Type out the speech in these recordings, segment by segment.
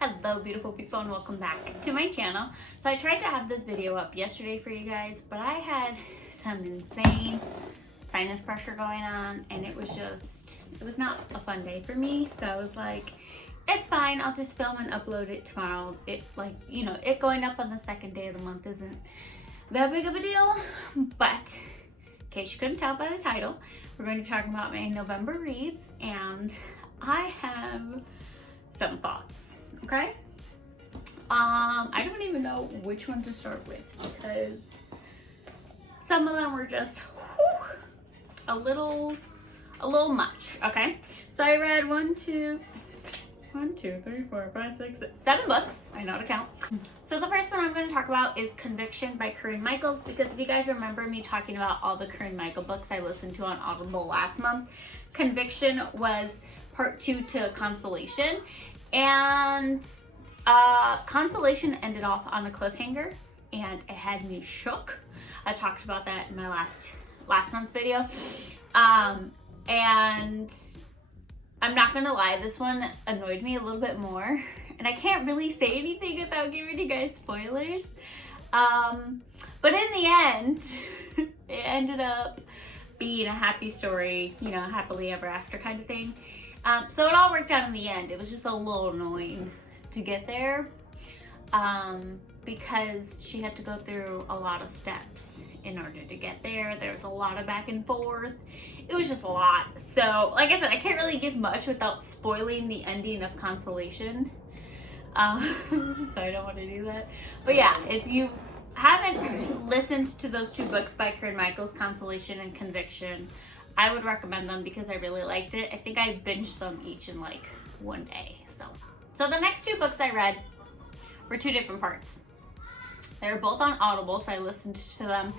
Hello beautiful people and welcome back to my channel. So I tried to have this video up yesterday for you guys, but I had some insane sinus pressure going on and it was not a fun day for me. So I was like, it's fine, I'll just film and upload it tomorrow. It going up on the second day of the month isn't that big of a deal, but in case you couldn't tell by the title, we're going to be talking about my November reads and I have some thoughts. Okay, I don't even know which one to start with because some of them were just a little much. Okay, so I read 7 books. I know how to count. So the first one I'm going to talk about is Conviction by Corinne Michaels, because if you guys remember me talking about all the Corinne Michael books I listened to on Audible last month, Conviction was part 2 to Consolation. And Consolation ended off on a cliffhanger and it had me shook. I talked about that in my last month's video. And I'm not gonna lie, this one annoyed me a little bit more. And I can't really say anything without giving you guys spoilers. But in the end, it ended up being a happy story, happily ever after kind of thing. So it all worked out in the end. It was just a little annoying to get there because she had to go through a lot of steps in order to get there. There was a lot of back and forth. It was just a lot. So like I said, I can't really give much without spoiling the ending of Consolation. So I don't want to do that. But yeah, if you haven't listened to those 2 books by Corinne Michaels, Consolation and Conviction, I would recommend them because I really liked it. I think I binged them each in like one day. So the next 2 books I read were 2 different parts. They were both on Audible, so I listened to them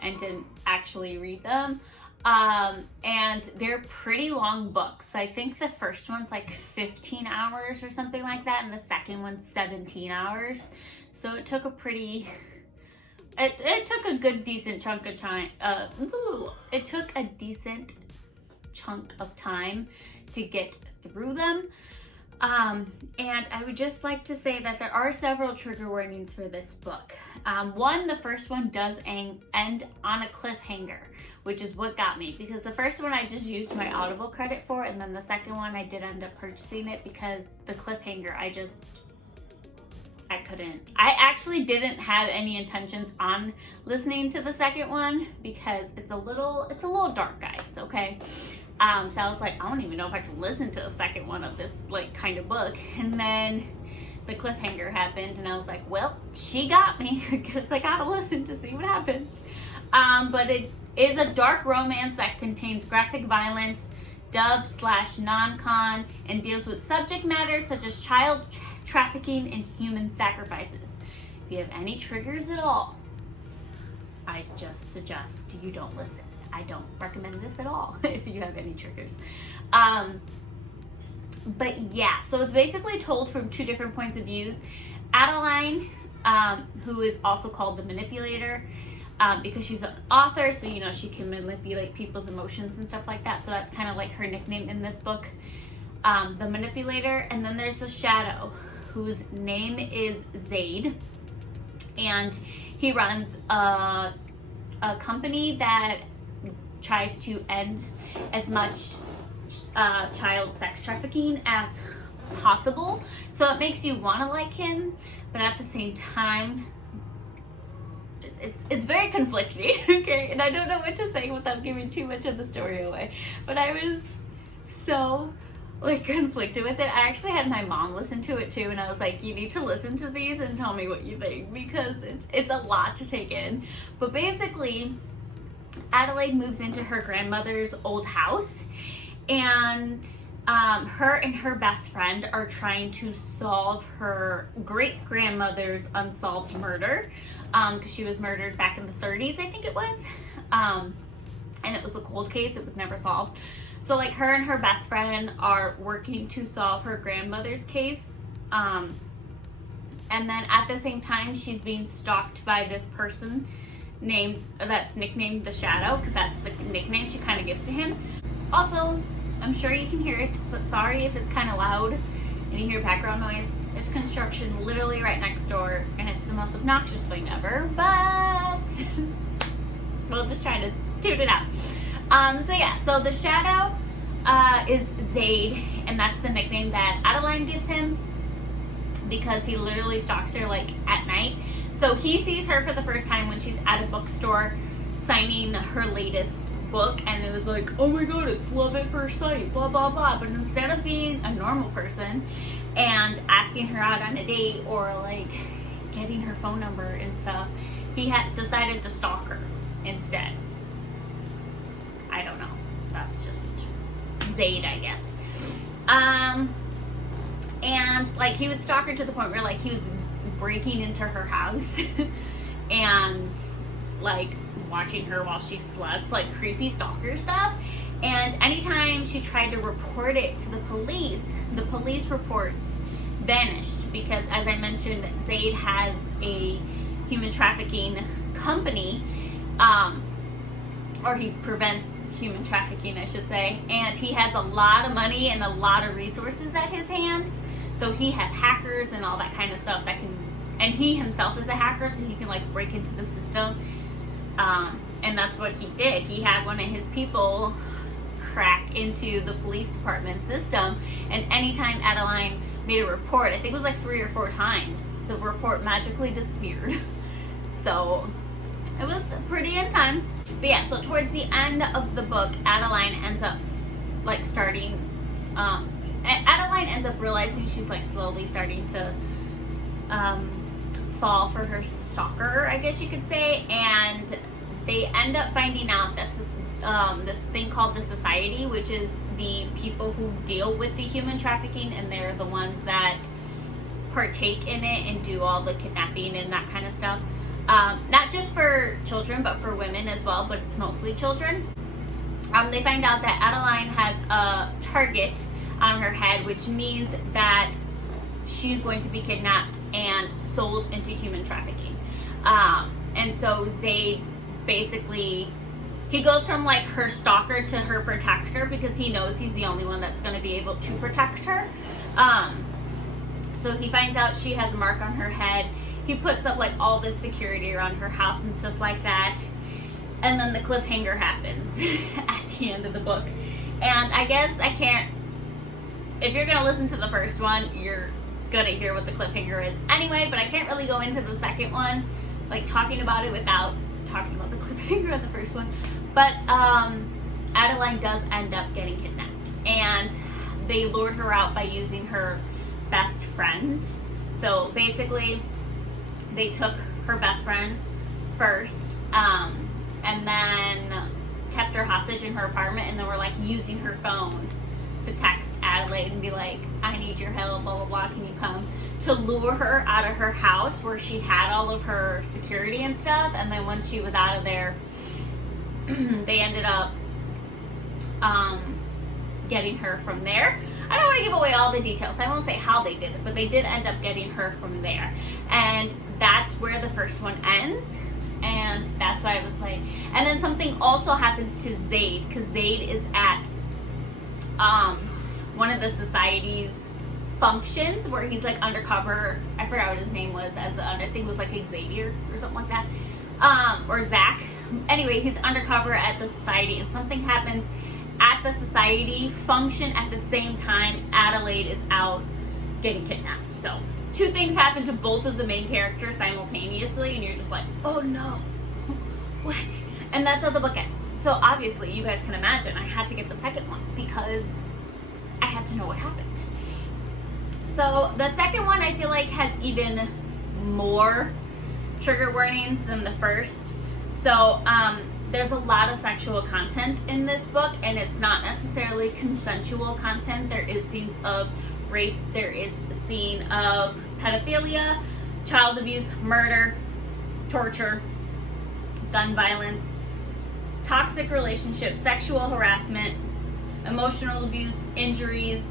and didn't actually read them. And they're pretty long books. I think the first one's like 15 hours or something like that, and the second one's 17 hours. So it took a pretty... It took a good decent chunk of time. It took a decent chunk of time to get through them. And I would just like to say that there are several trigger warnings for this book. The first one does end on a cliffhanger, which is what got me, because the first one I just used my Audible credit for, and then the second one I did end up purchasing it because the cliffhanger, I couldn't. I actually didn't have any intentions on listening to the second one because it's a little dark, guys, okay? So I was like, I don't even know if I can listen to the second one of this like kind of book. And then the cliffhanger happened and I was like, well, she got me because I gotta listen to see what happens. But it is a dark romance that contains graphic violence, dub/non-con, and deals with subject matters such as child trafficking and human sacrifices. If you have any triggers at all, I just suggest you don't listen. I don't recommend this at all if you have any triggers. But yeah, so it's basically told from 2 different points of views. Adeline, who is also called the Manipulator, because she's an author, so she can manipulate people's emotions and stuff like that. So that's kind of like her nickname in this book, the Manipulator. And then there's the Shadow, whose name is Zaid, and he runs a company that tries to end as much child sex trafficking as possible. So it makes you want to like him, but at the same time, it's very conflicting, okay? And I don't know what to say without giving too much of the story away. But I was so conflicted with it. I actually had my mom listen to it too, and I was like, you need to listen to these and tell me what you think, because it's a lot to take in. But basically, Adelaide moves into her grandmother's old house, and her and her best friend are trying to solve her great-grandmother's unsolved murder, because she was murdered back in the 30s, I think it was, and it was a cold case. It was never solved. So her and her best friend are working to solve her grandmother's case, and then at the same time she's being stalked by this person that's nicknamed the Shadow, because that's the nickname she kind of gives to him. Also, I'm sure you can hear it, but sorry if it's kind of loud. and you hear background noise, there's construction literally right next door, and it's the most obnoxious thing ever, but we'll just try to tune it out. So yeah, so the shadow is Zaid, and that's the nickname that Adeline gives him because he literally stalks her like at night. So he sees her for the first time when she's at a bookstore signing her latest book, and it was like, oh my god, it's love at first sight, blah blah blah. But instead of being a normal person and asking her out on a date or like getting her phone number and stuff, he had decided to stalk her instead. I don't know, that's just Zaid, I guess. And like he would stalk her to the point where like he was breaking into her house and like watching her while she slept, like creepy stalker stuff. And anytime she tried to report it to the police reports vanished because, as I mentioned, Zaid has a human trafficking company, or he prevents human trafficking, I should say, and he has a lot of money and a lot of resources at his hands. So he has hackers and all that kind of stuff that can, and he himself is a hacker, so he can like break into the system. And that's what he did. He had one of his people crack into the police department system, and anytime Adeline made a report, I think it was like 3 or 4 times, the report magically disappeared. So it was pretty intense. But yeah, so towards the end of the book, Adeline ends up like Adeline ends up realizing she's like slowly starting to fall for her stalker, I guess you could say, and they end up finding out that this thing called the Society, which is the people who deal with the human trafficking, and they're the ones that partake in it and do all the kidnapping and that kind of stuff. Not just for children, but for women as well, but it's mostly children. They find out that Adeline has a target on her head, which means that she's going to be kidnapped and sold into human trafficking. And so Zaid basically, he goes from like her stalker to her protector because he knows he's the only one that's going to be able to protect her. So he finds out she has a mark on her head. He puts up like all this security around her house and stuff like that. And then the cliffhanger happens at the end of the book. And I guess I can't, if you're going to listen to the first one, you're going to hear what the cliffhanger is anyway, but I can't really go into the second one, like talking about it without talking about the cliffhanger of the first one. But Adeline does end up getting kidnapped, and they lured her out by using her best friend. So basically, they took her best friend first, and then kept her hostage in her apartment, and then were like using her phone to text Adelaide and be like, I need your help, blah blah blah, can you come, to lure her out of her house where she had all of her security and stuff. And then once she was out of there, they ended up getting her from there. I don't want to give away all the details, I won't say how they did it, but they did end up getting her from there. And that's where the first one ends. And that's why I was like, and then something also happens to Zaid, because Zaid is at one of the Society's functions where he's like undercover. I forgot what his name was, I think it was like Xavier or something like that, or Zach. Anyway, he's undercover at the Society, and something happens at the Society function at the same time Adelaide is out getting kidnapped. So 2 things happen to both of the main characters simultaneously, and you're just like, oh no, what? And that's how the book ends. So obviously, you guys can imagine, I had to get the second one because I had to know what happened. So the second one, I feel like, has even more trigger warnings than the first. So there's a lot of sexual content in this book, and it's not necessarily consensual content. There is scenes of rape, there is a scene of pedophilia, child abuse, murder, torture, gun violence, toxic relationships, sexual harassment, emotional abuse, injuries,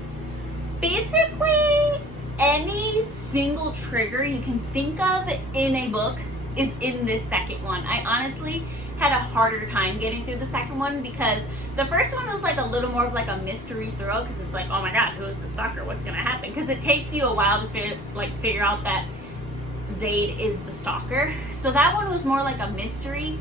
basically any single trigger you can think of in a book is in this second one. I honestly had a harder time getting through the second one because the first one was like a little more of like a mystery thrill, because it's like, oh my god, who is the stalker? What's gonna happen? Because it takes you a while to figure out that Zaid is the stalker. So that one was more like a mystery.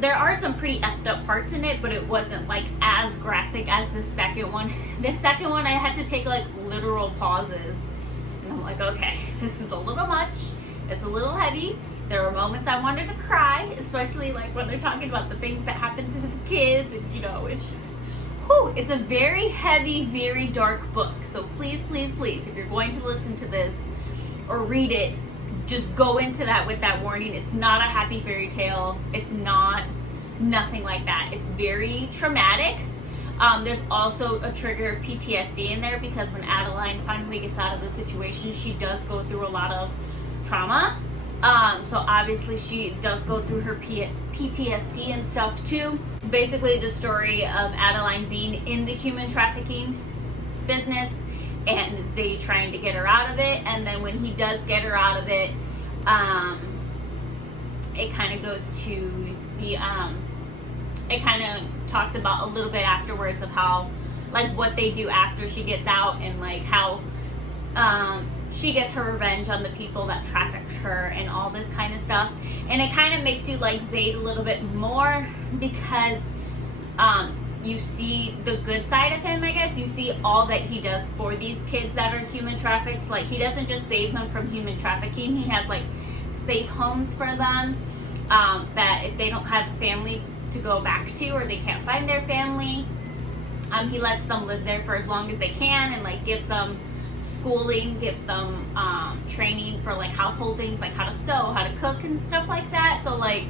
There are some pretty effed up parts in it, but it wasn't like as graphic as the second one. The second one I had to take like literal pauses, and I'm like, okay, this is a little much. It's a little heavy. There were moments I wanted to cry, especially like when they're talking about the things that happened to the kids, and you know, it's a very heavy, very dark book. So please, please, please, if you're going to listen to this or read it, just go into that with that warning. It's not a happy fairy tale. It's nothing like that. It's very traumatic. There's also a trigger of PTSD in there, because when Adeline finally gets out of the situation, she does go through a lot of trauma. So obviously she does go through her PTSD and stuff too. It's basically the story of Adeline being in the human trafficking business and Zaid trying to get her out of it. And then when he does get her out of it, it kind of goes to the, it kind of talks about a little bit afterwards of how, like, what they do after she gets out, and like how she gets her revenge on the people that trafficked her and all this kind of stuff. And it kind of makes you like Zaid a little bit more, because you see the good side of him, I guess. You see all that he does for these kids that are human trafficked. Like, he doesn't just save them from human trafficking. He has like safe homes for them, that if they don't have a family to go back to, or they can't find their family, he lets them live there for as long as they can, and like gives them schooling, gives them training for like household things, like how to sew, how to cook and stuff like that. So like,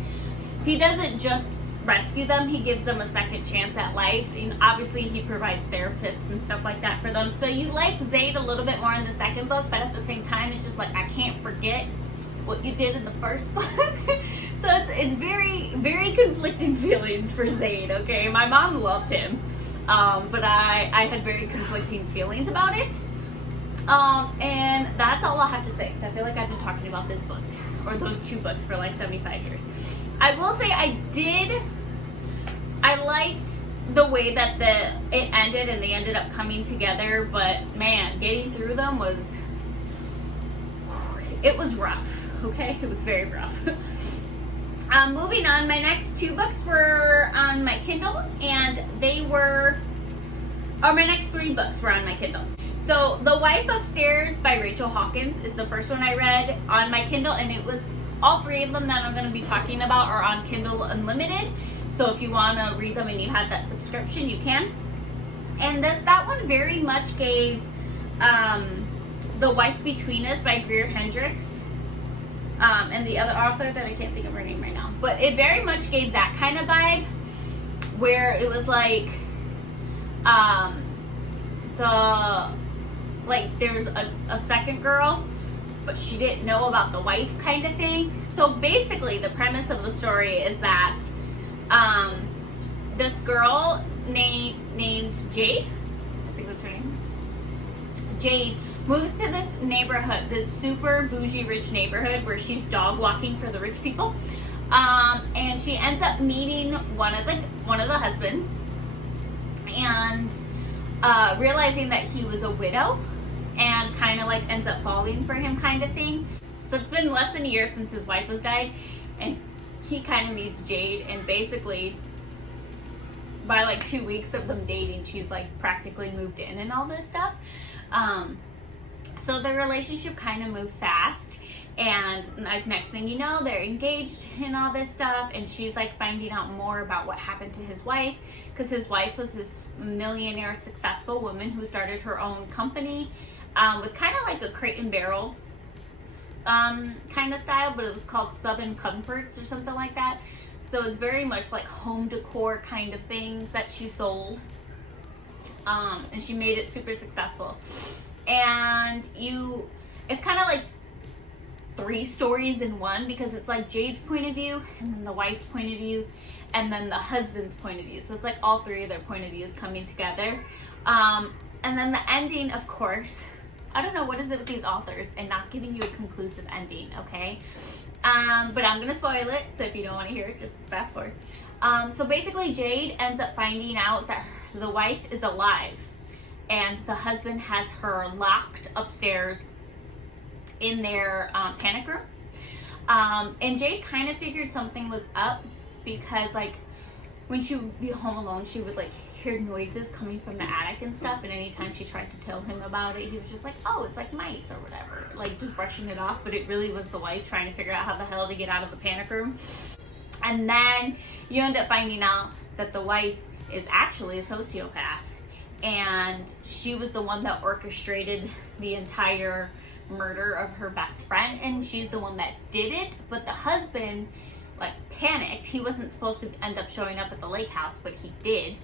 he doesn't just rescue them, he gives them a second chance at life. And obviously he provides therapists and stuff like that for them. So you like Zaid a little bit more in the second book, but at the same time it's just like, I can't forget what you did in the first book. So it's very, very conflicting feelings for Zaid, okay? My mom loved him, but I had very conflicting feelings about it. And that's all I'll have to say, because I feel like I've been talking about this book, or those two books, for like 75 years. I will say I liked the way that it ended, and they ended up coming together, but man, getting through them was rough, okay? It was very rough. Moving on, my next two books were on my Kindle, and my next three books were on my Kindle. So The Wife Upstairs by Rachel Hawkins is the first one I read on my Kindle, and it was all three of them that I'm going to be talking about are on Kindle Unlimited. So if you want to read them and you have that subscription, you can. And that one very much gave The Wife Between Us by Greer Hendricks, and the other author that I can't think of her name right now. But it very much gave that kind of vibe, where it was like, there's a second girl, but she didn't know about the wife kind of thing. So basically the premise of the story is that this girl named Jade, I think that's her name, Jade, moves to this neighborhood, this super bougie rich neighborhood, where she's dog walking for the rich people, and she ends up meeting one of the husbands, and realizing that he was a widow, and kind of like ends up falling for him kind of thing. So it's been less than a year since his wife was died, and he kind of meets Jade, and basically by like 2 weeks of them dating, she's like practically moved in and all this stuff. So the relationship kind of moves fast, and like next thing you know, they're engaged and all this stuff, and she's like finding out more about what happened to his wife, because his wife was this millionaire successful woman who started her own company, with kind of like a crate and barrel kind of style, but it was called Southern Comforts or something like that. So it's very much like home decor kind of things that she sold, and she made it super successful. And it's kind of like 3 stories in one, because it's like Jade's point of view, and then the wife's point of view, and then the husband's point of view. So it's like all 3 of their point of views coming together. And then the ending, of course, I don't know what is it with these authors and not giving you a conclusive ending, okay? But I'm gonna spoil it, so if you don't want to hear it, just fast forward. So basically Jade ends up finding out that the wife is alive and the husband has her locked upstairs in their panic room. And Jade kind of figured something was up because like when she would be home alone, she would like hear noises coming from the attic and stuff, and anytime she tried to tell him about it, he was just like, oh, it's like mice or whatever, like just brushing it off. But it really was the wife trying to figure out how the hell to get out of the panic room. And then you end up finding out that the wife is actually a sociopath, and she was the one that orchestrated the entire murder of her best friend, and she's the one that did it. But the husband like panicked. He wasn't supposed to end up showing up at the lake house, but he did.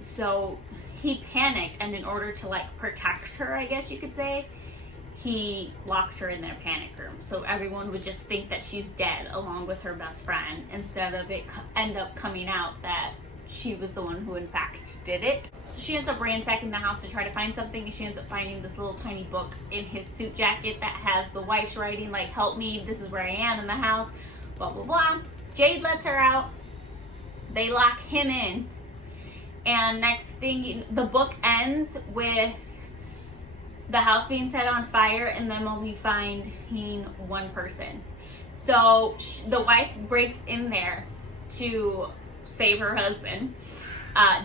So he panicked, and in order to like protect her, I guess you could say, he locked her in their panic room, so everyone would just think that she's dead along with her best friend, instead of it end up coming out that she was the one who in fact did it. So she ends up ransacking the house to try to find something, and she ends up finding this little tiny book in his suit jacket that has the wife's writing like, help me, this is where I am in the house, blah blah blah. Jade lets her out, they lock him in, and next thing, the book ends with the house being set on fire and them only finding one person. So the wife breaks in there to save her husband.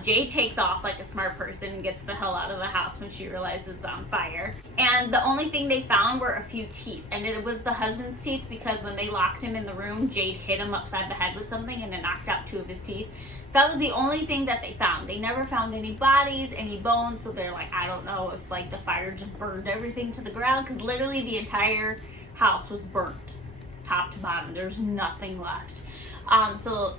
Jade takes off like a smart person and gets the hell out of the house when she realizes it's on fire. And the only thing they found were a few teeth, and it was the husband's teeth, because when they locked him in the room, Jade hit him upside the head with something and it knocked out 2 of his teeth. So that was the only thing that they found. They never found any bodies, any bones, so they're like, I don't know if like the fire just burned everything to the ground, because literally the entire house was burnt top to bottom. There's nothing left. So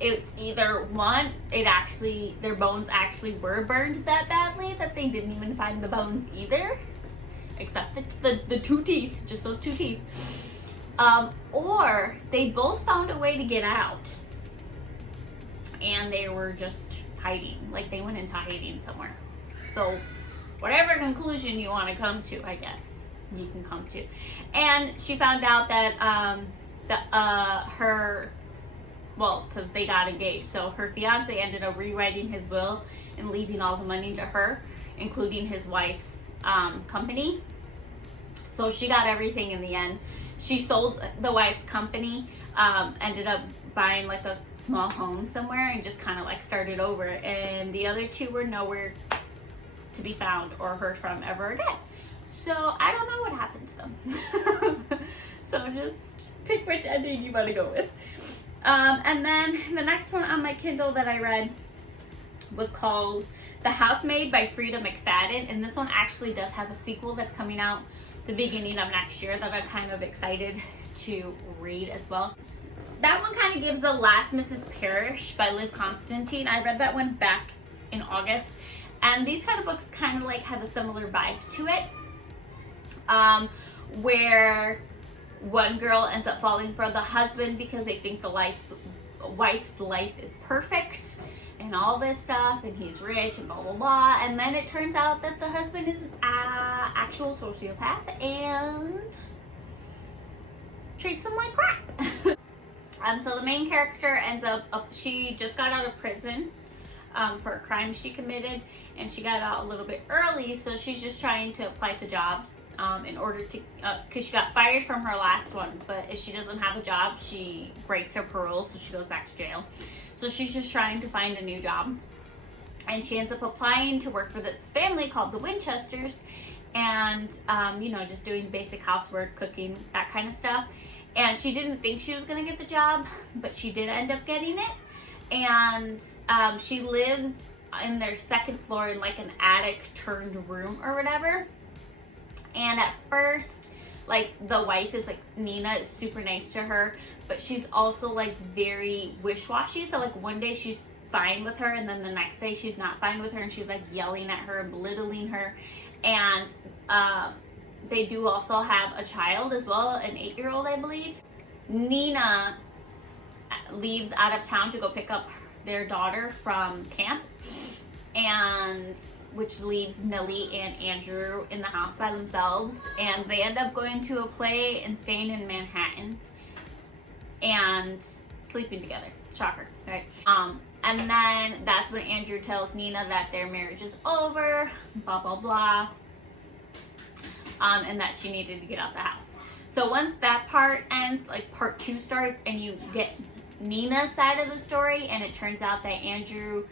it's either one, their bones actually were burned that badly that they didn't even find the bones either, except the 2 teeth, just those 2 teeth. Or they both found a way to get out, and they were just hiding, like they went into hiding somewhere. So whatever conclusion you want to come to, I guess you can come to. And she found out that because they got engaged, so her fiance ended up rewriting his will and leaving all the money to her, including his wife's company. So she got everything in the end. She sold the wife's company, ended up buying like a small home somewhere, and just kind of like started over. And the other 2 were nowhere to be found or heard from ever again. So I don't know what happened to them. So just pick which ending you want to go with. And then the next one on my Kindle that I read was called The Housemaid by Frida McFadden, and this one actually does have a sequel that's coming out the beginning of next year that I'm kind of excited to read as well. That one kind of gives The Last Mrs. Parrish by Liv Constantine. I read that one back in August, and these kind of books kind of like have a similar vibe to it, where one girl ends up falling for the husband because they think the wife's life is perfect and all this stuff, and he's rich and blah blah blah, and then it turns out that the husband is an actual sociopath and treats them like crap. So the main character ends up, she just got out of prison for a crime she committed, and she got out a little bit early, so she's just trying to apply to jobs in order to, because she got fired from her last one, but if she doesn't have a job, she breaks her parole, so she goes back to jail. So she's just trying to find a new job, and she ends up applying to work for this family called the Winchesters, and just doing basic housework, cooking, that kind of stuff. And she didn't think she was gonna get the job, but she did end up getting it. And she lives in their 2nd floor in like an attic turned room or whatever. And at first, like, the wife is like, Nina is super nice to her, but she's also like very wish-washy. So like one day she's fine with her, and then the next day she's not fine with her, and she's like yelling at her and belittling her. And they do also have a child as well, an 8-year-old, I believe. Nina leaves out of town to go pick up their daughter from camp, and which leaves Millie and Andrew in the house by themselves, and they end up going to a play and staying in Manhattan and sleeping together. Shocker, right? And then that's when Andrew tells Nina that their marriage is over, blah blah blah, and that she needed to get out the house. So once that part ends, like part 2 starts, and you get Nina's side of the story, and it turns out that Andrew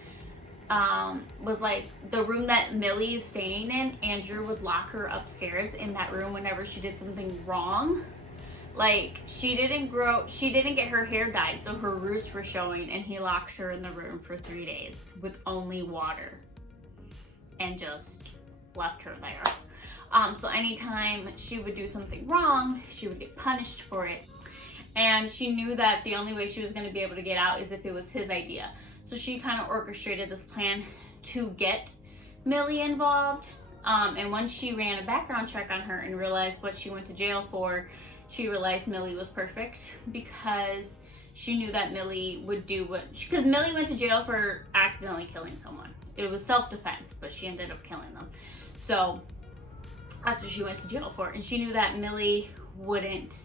was like, the room that Millie is staying in, Andrew would lock her upstairs in that room whenever she did something wrong. Like, she didn't get her hair dyed, so her roots were showing, and he locked her in the room for 3 days with only water and just left her there. So anytime she would do something wrong, she would get punished for it. And she knew that the only way she was going to be able to get out is if it was his idea. So she kind of orchestrated this plan to get Millie involved. And once she ran a background check on her and realized what she went to jail for, she realized Millie was perfect, because she knew that Millie would do because Millie went to jail for accidentally killing someone. It was self-defense, but she ended up killing them. So that's what she went to jail for. And she knew that Millie wouldn't,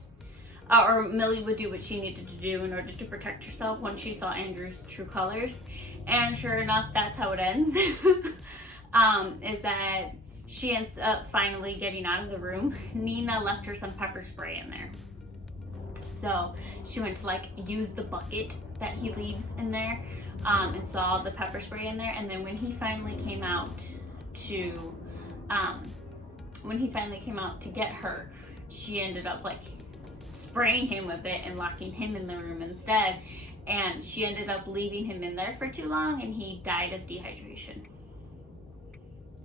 or Millie would do what she needed to do in order to protect herself once she saw Andrew's true colors. And sure enough, that's how it ends. Is that she ends up finally getting out of the room. Nina left her some pepper spray in there. So she went to like use the bucket that he leaves in there, and saw the pepper spray in there. And then when he finally came out to, get her, she ended up like spraying him with it and locking him in the room instead. And she ended up leaving him in there for too long, and he died of dehydration.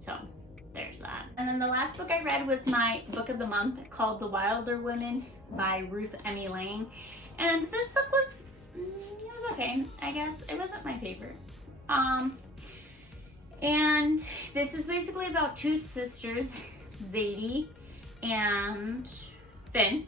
So there's that. And then the last book I read was my book of the month, called The Wilder Women by Ruth Emmy Lang. And this book was, it was okay, I guess. It wasn't my favorite. And this is basically about 2 sisters, Zadie and Finn,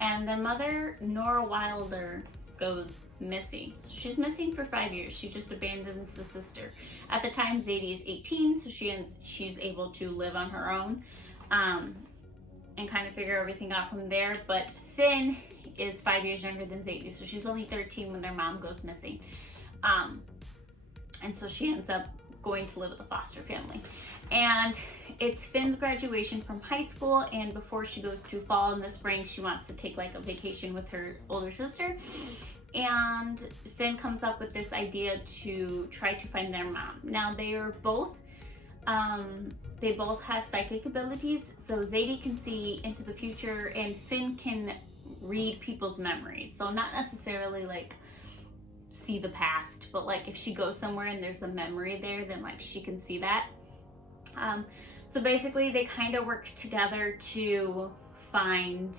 and their mother, Nora Wilder, goes missing. So she's missing for 5 years. She just abandons the sister. At the time, Zadie is 18, so she's able to live on her own, and kind of figure everything out from there. But Finn is 5 years younger than Zadie, so she's only 13 when their mom goes missing. And so she ends up going to live with a foster family. And it's Finn's graduation from high school, and before she goes to fall in the spring, she wants to take like a vacation with her older sister. And Finn comes up with this idea to try to find their mom. Now they both have psychic abilities, so Zadie can see into the future and Finn can read people's memories. So not necessarily like see the past, but like if she goes somewhere and there's a memory there, then like she can see that. So basically they kind of work together to find,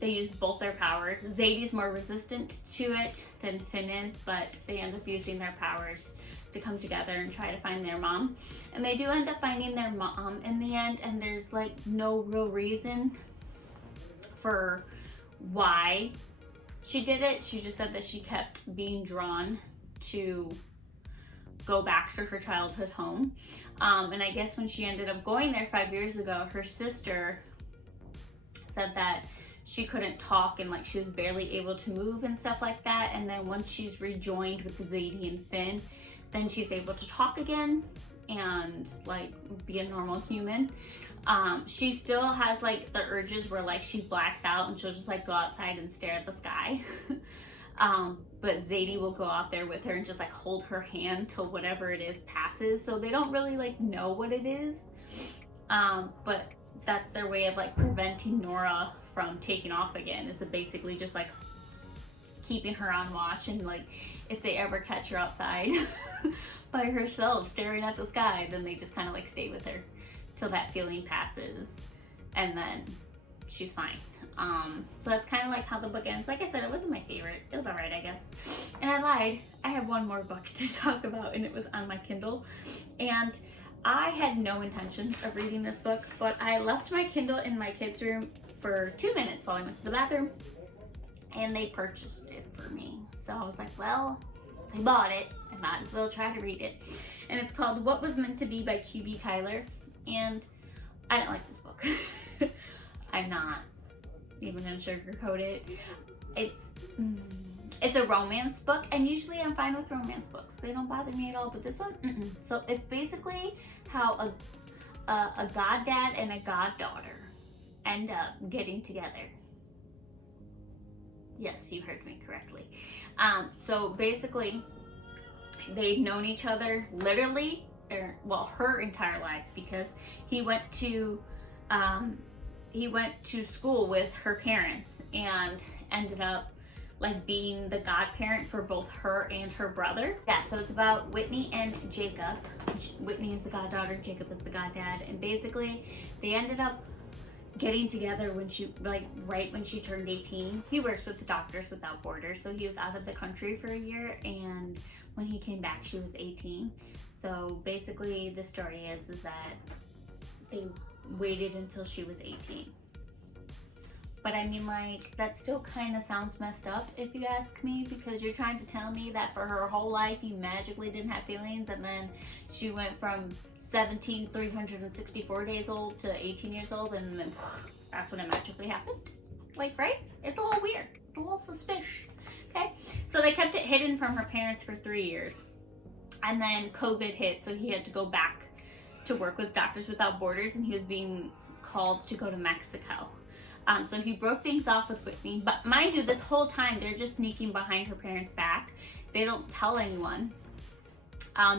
they use both their powers. Zadie's more resistant to it than Finn is, but they end up using their powers to come together and try to find their mom. And they do end up finding their mom in the end, and there's like no real reason for why she did it. She just said that she kept being drawn to go back to her childhood home. And I guess when she ended up going there 5 years ago, her sister said that she couldn't talk and like she was barely able to move and stuff like that. And then once she's rejoined with Zadie and Finn, then she's able to talk again and like be a normal human. She still has like the urges where like she blacks out and she'll just like go outside and stare at the sky. But Zadie will go out there with her and just like hold her hand till whatever it is passes. So they don't really like know what it is. But that's their way of like preventing Nora from taking off again, is to basically just like keeping her on watch, and like if they ever catch her outside by herself staring at the sky, then they just kind of like stay with her till that feeling passes, and then she's fine. So that's kind of like how the book ends. Like I said, it wasn't my favorite. It was alright, I guess. And I lied. I have one more book to talk about, and it was on my Kindle. And I had no intentions of reading this book, but I left my Kindle in my kids' room for 2 minutes while I went to the bathroom, and they purchased it for me. So I was like, well, they bought it, I I might as well try to read it. And it's called What Was Meant to Be by QB Tyler. And I don't like this book. I'm not even gonna sugarcoat it. It's a romance book, and usually I'm fine with romance books. They don't bother me at all, but this one, So it's basically how a goddad and a goddaughter end up getting together. Yes, you heard me correctly. So basically, they've known each other literally, her entire life, because he went to school with her parents and ended up like being the godparent for both her and her brother. Yeah, so it's about Whitney and Jacob. Whitney is the goddaughter, Jacob is the goddad, and basically they ended up getting together when she, like, right when she turned 18. He works with the Doctors Without Borders, so he was out of the country for a year, and when he came back, she was 18. So basically the story is that they waited until she was 18. But I mean, like, that still kind of sounds messed up if you ask me, because you're trying to tell me that for her whole life you magically didn't have feelings, and then she went from 17, 364 days old to 18 years old, and then that's when it magically happened. Like, right? It's a little weird. It's a little suspicious. Okay? So they kept it hidden from her parents for 3 years. And then COVID hit, so he had to go back to work with Doctors Without Borders, and he was being called to go to Mexico. So he broke things off with Whitney, but mind you, this whole time they're just sneaking behind her parents' back. They don't tell anyone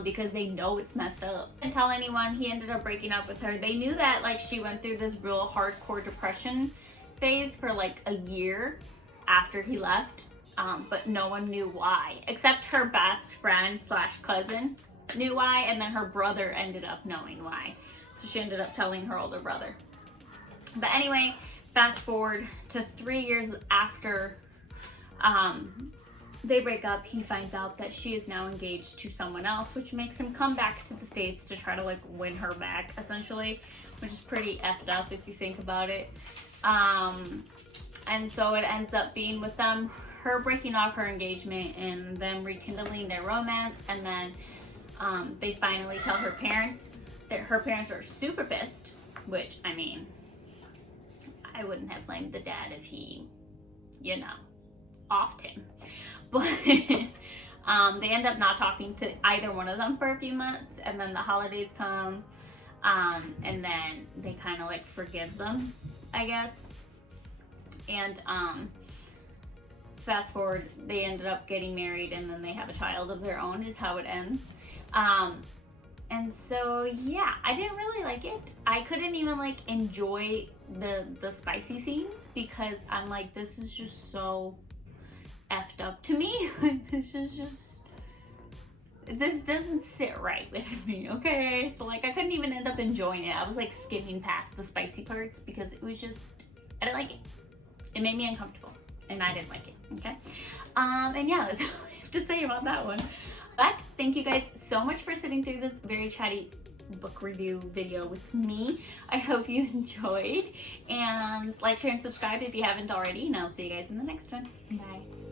because they know it's messed up. Didn't tell anyone. He ended up breaking up with her. They knew that, like, she went through this real hardcore depression phase for like a year after he left, but no one knew why, except her best friend / cousin knew why, and then her brother ended up knowing why. So she ended up telling her older brother. But anyway, fast forward to 3 years after they break up, he finds out that she is now engaged to someone else, which makes him come back to the States to try to, like, win her back, essentially, which is pretty effed up if you think about it. And so it ends up being with them, her breaking off her engagement and them rekindling their romance, and then they finally tell her parents that her parents are super pissed, which, I mean, I wouldn't have blamed the dad if he, you know, offed him. But they end up not talking to either one of them for a few months, and then the holidays come, and then they kind of like forgive them, I guess. And fast forward, they ended up getting married, and then they have a child of their own, is how it ends. And so, yeah, I didn't really like it. I couldn't even, like, enjoy the spicy scenes, because I'm like, this is just so effed up to me. Like, this doesn't sit right with me, okay? So, like, I couldn't even end up enjoying it. I was, like, skimming past the spicy parts because it was just, I didn't like it. It made me uncomfortable, and I didn't like it, okay? And yeah, that's all I have to say about that one. But thank you guys so much for sitting through this very chatty book review video with me. I hope you enjoyed, and like, share, and subscribe if you haven't already, and I'll see you guys in the next one. Bye.